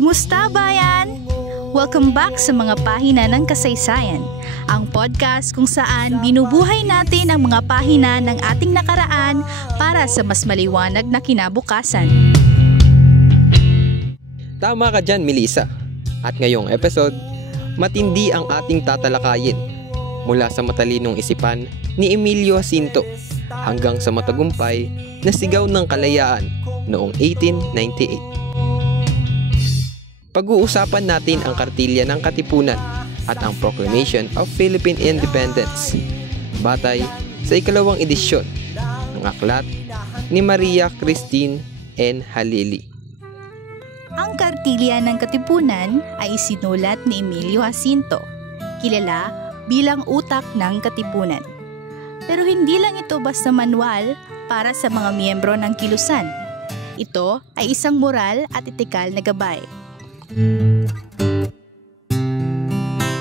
Kumusta bayan? Welcome back sa mga pahina ng kasaysayan, ang podcast kung saan binubuhay natin ang mga pahina ng ating nakaraan para sa mas maliwanag na kinabukasan. Tama ka dyan, Melissa. At ngayong episode, matindi ang ating tatalakayin mula sa matalinong isipan ni Emilio Jacinto hanggang sa matagumpay na sigaw ng kalayaan noong 1898. Pag-uusapan natin ang kartilya ng Katipunan at ang Proclamation of Philippine Independence batay sa ikalawang edisyon ng aklat ni Maria Cristina N. Halili. Ang kartilya ng Katipunan ay sinulat ni Emilio Jacinto, kilala bilang utak ng Katipunan. Pero hindi lang ito basta manual para sa mga miyembro ng kilusan. Ito ay isang moral at etikal na gabay.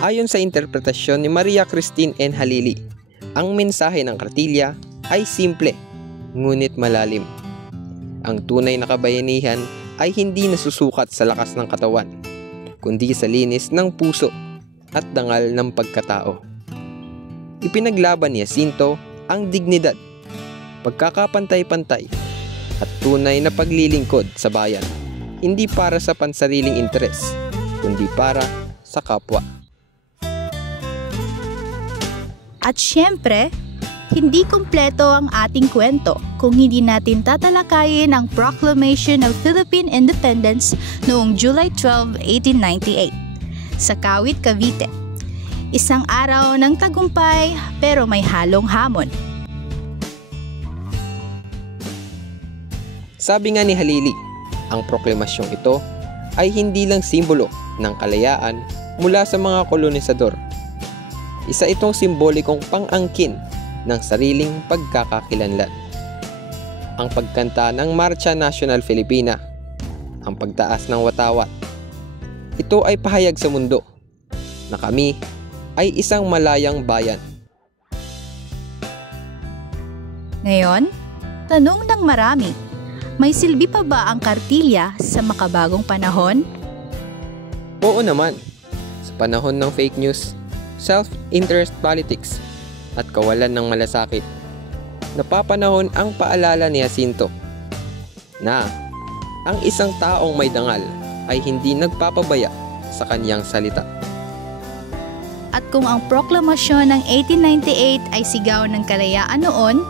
Ayon sa interpretasyon ni Maria Cristina N. Halili, ang mensahe ng kartilya ay simple, ngunit malalim. Ang tunay na kabayanihan ay hindi nasusukat sa lakas ng katawan, kundi sa linis ng puso at dangal ng pagkatao. Ipinaglaban ni Jacinto ang dignidad, pagkakapantay-pantay at tunay na paglilingkod sa bayan, hindi para sa pansariling interes, kundi para sa kapwa. At syempre, hindi kumpleto ang ating kwento kung hindi natin tatalakayin ang Proclamation of Philippine Independence noong July 12, 1898 sa Kawit, Cavite. Isang araw ng tagumpay pero may halong hamon. Sabi nga ni Halili, ang proklamasyong ito ay hindi lang simbolo ng kalayaan mula sa mga kolonisador. Isa itong simbolikong pang-angkin ng sariling pagkakakilanlan. Ang pagkanta ng Marcha Nacional Filipina, ang pagtaas ng watawat. Ito ay pahayag sa mundo na kami ay isang malayang bayan. Ngayon, tanong ng marami, may silbi pa ba ang kartilya sa makabagong panahon? Oo naman. Sa panahon ng fake news, self-interest politics at kawalan ng malasakit, napapanahon ang paalala ni Jacinto na ang isang taong may dangal ay hindi nagpapabaya sa kanyang salita. At kung ang proklamasyon ng 1898 ay sigaw ng kalayaan noon,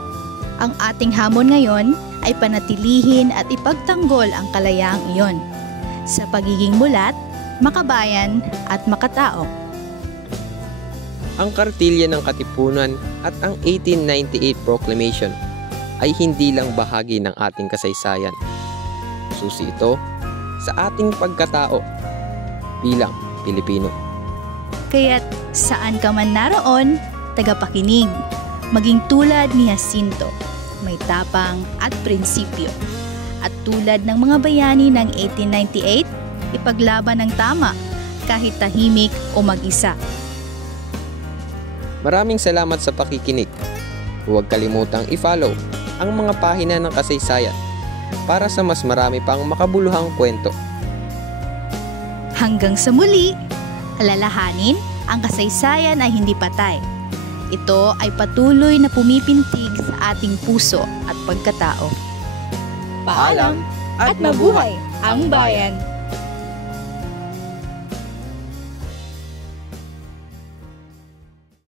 ang ating hamon ngayon ay panatilihin at ipagtanggol ang kalayaang iyon sa pagiging mulat, makabayan at makatao. Ang kartilya ng Katipunan at ang 1898 Proclamation ay hindi lang bahagi ng ating kasaysayan. Susi ito sa ating pagkatao bilang Pilipino. Kaya't saan ka man naroon, tagapakinig, maging tulad ni Jacinto, may tapang at prinsipyo. At tulad ng mga bayani ng 1898, ipaglaban ng tama kahit tahimik o mag-isa. Maraming salamat sa pakikinig. Huwag kalimutang i-follow ang mga pahina ng kasaysayan para sa mas marami pang makabuluhang kwento. Hanggang sa muli, alalahanin, ang kasaysayan ay hindi patay. Ito ay patuloy na pumipintig sa ating puso at pagkatao. Paalam at mabuhay ang bayan!